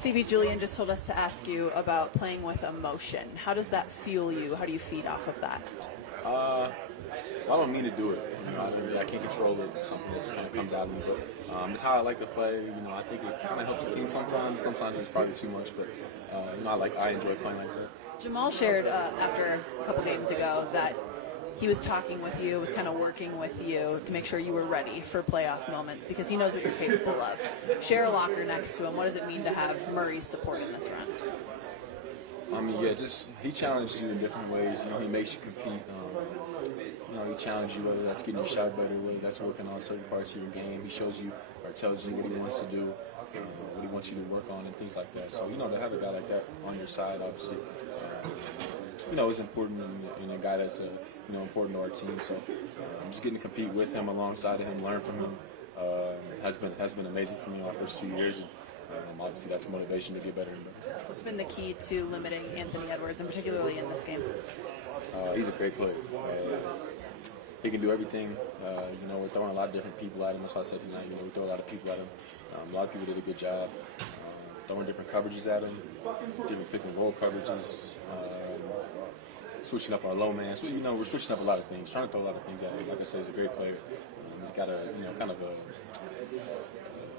CB Julian just told us to ask you about playing with emotion. How does that fuel you? How do you feed off of that? I don't mean to do it. I can't control it. It's something that just kind of comes out of me. But it's how I like to play. I think it kind of helps the team sometimes. Sometimes it's probably too much. But I enjoy playing like that. Jamal shared after a couple games ago that he was talking with you, was kind of working with you to make sure you were ready for playoff moments because he knows what you're capable of. Share a locker next to him. What does it mean to have Murray's support in this run? Just he challenges you in different ways. He makes you compete. He challenges you, whether that's getting your shot better, whether that's working on certain parts of your game. He shows you or tells you what he wants to do, what he wants you to work on, and things like that. So, to have a guy like that on your side, obviously, is important, and a guy that's important to our team. So, just getting to compete with him, alongside of him, learn from him, has been amazing for me all the first 2 years. And, obviously, that's motivation to get better and better. What's been the key to limiting Anthony Edwards, and particularly in this game? He's a great player. He can do everything. We're throwing a lot of different people at him. That's why I said tonight, we throw a lot of people at him. A lot of people did a good job throwing different coverages at him, different pick and roll coverages, switching up our low man. So, we're switching up a lot of things, trying to throw a lot of things at him. Like I said, he's a great player. He's got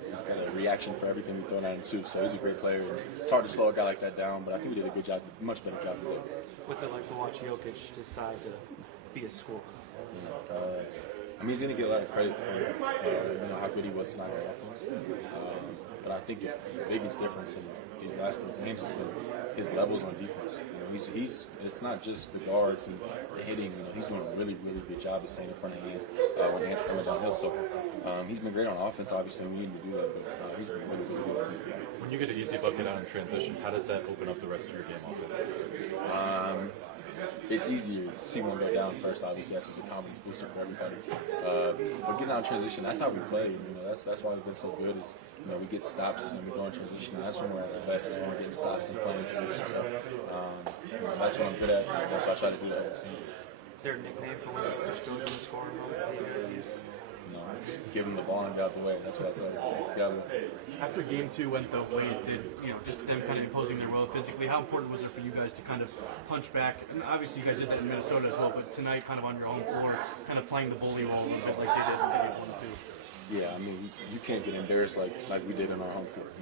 he's got a reaction for everything we throw at him too. So he's a great player. It's hard to slow a guy like that down, but I think we did a good job, much better job today. What's it like to watch Jokic decide to be a scorer? He's going to get a lot of credit for how good he was tonight on offense. But I think the biggest difference in these last 3 games has been his levels on defense. It's not just the guards and the hitting. He's doing a really, really good job of staying in front of Ant when Ant's coming downhill. So he's been great on offense. Obviously, we need to do that, but he's been really, really good. When you get an easy bucket out in transition, how does that open up the rest of your game offensively? It's easier to see one go down first. Obviously, that's just a confidence booster for everybody. But getting out in transition, that's how we play. That's why we've been so good. Is we get stops and we go in transition. And that's when we're at our best. Is when we're getting stops and playing in transition. So that's what I'm good at. That's what I try to do to the team. Is there a nickname for when the coach goes in the scoring mode that you guys use? Give him the ball and get out the way. That's what I tell you. After game 2 went the way it did, just them kind of imposing their will physically, how important was it for you guys to kind of punch back? And obviously you guys did that in Minnesota as well, but tonight kind of on your own floor, kind of playing the bully role a little bit like they did in game 1 too. Yeah, you can't get embarrassed like we did in our home court.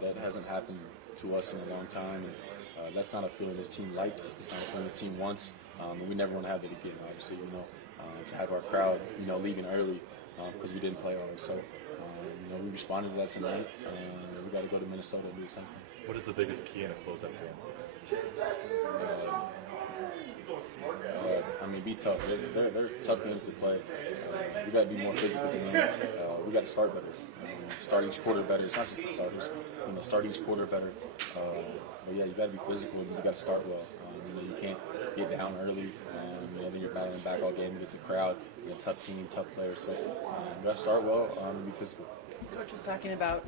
That hasn't happened to us in a long time. And that's not a feeling this team likes. It's not a feeling this team wants. And we never want to have it again, obviously, to have our crowd, leaving early because we didn't play hard. So, we responded to that tonight. We got to go to Minnesota and do the same thing. What is the biggest key in a closeout game? Be tough. They're tough games to play. We got to be more physical than them. We got to start better. Start each quarter better. It's not just the starters. Start each quarter better. But yeah, you got to be physical and you got to start well. You can't get down early. Then you're battling back all game against a crowd. You're a tough team, tough players. So you got to start well and be physical. Coach was talking about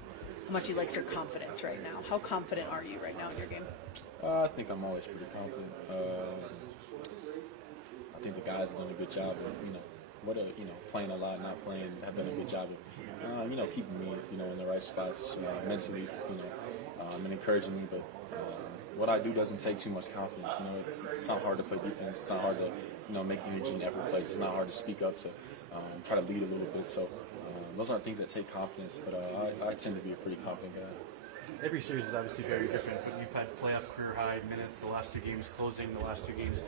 how much he likes your confidence right now. How confident are you right now in your game? I think I'm always pretty confident. I think the guys have done a good job of, playing a lot, not playing, have done a good job of, keeping me, in the right spots, mentally, and encouraging me. But what I do doesn't take too much confidence. It's not hard to play defense. It's not hard to, make energy in every place. It's not hard to speak up, to try to lead a little bit. So those aren't things that take confidence, but I tend to be a pretty confident guy. Every series is obviously very different, but you've had playoff career high minutes the last 2 games, closing the last 2 games.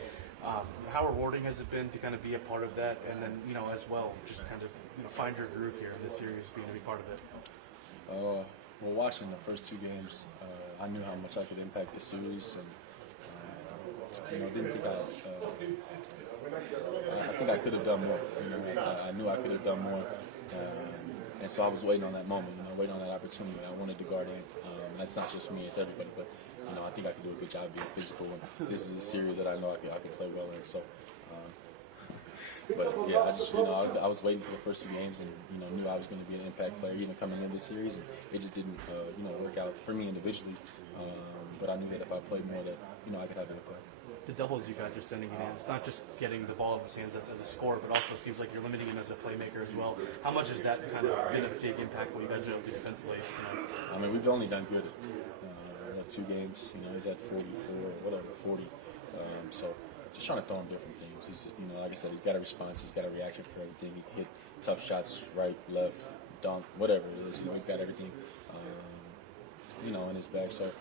How rewarding has it been to kind of be a part of that, and then as well, just kind of find your groove here in this series, being to be part of it? Well, watching the first 2 games, I knew how much I could impact the series, and didn't think I think I could have done more. I knew I could have done more, and so I was waiting on that moment. Waiting on that opportunity. I wanted to guard in. That's not just me; it's everybody. But I think I can do a good job being physical. And this is a series that I know I can play well in. So, but yeah, I just I was waiting for the first 2 games and knew I was going to be an impact player coming in this series, and it just didn't work out for me individually. But I knew that if I played more, that I could have an impact. The doubles you guys are sending in, it's not just getting the ball in his hands as a scorer, but also seems like you're limiting him as a playmaker as well. How much has that kind of been a big impact what you guys do defensively? We've only done good. 2 games. You know, he's at 44, whatever, 40. So just trying to throw him different things. He's, you know, like I said, he's got a response. He's got a reaction for everything. He can hit tough shots, right, left, dunk, whatever it is. You know, he's got everything, you know, in his bag. So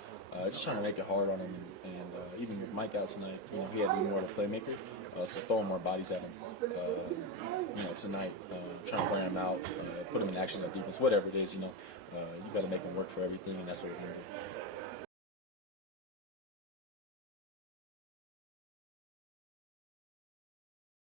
just trying to make it hard on him. And even with Mike out tonight, you know, he had to be more of a playmaker. So throwing more bodies at him, you know, tonight, trying to wear him out, put him in actions on defense, whatever it is, you know, you got to make him work for everything, and that's what we're going to do.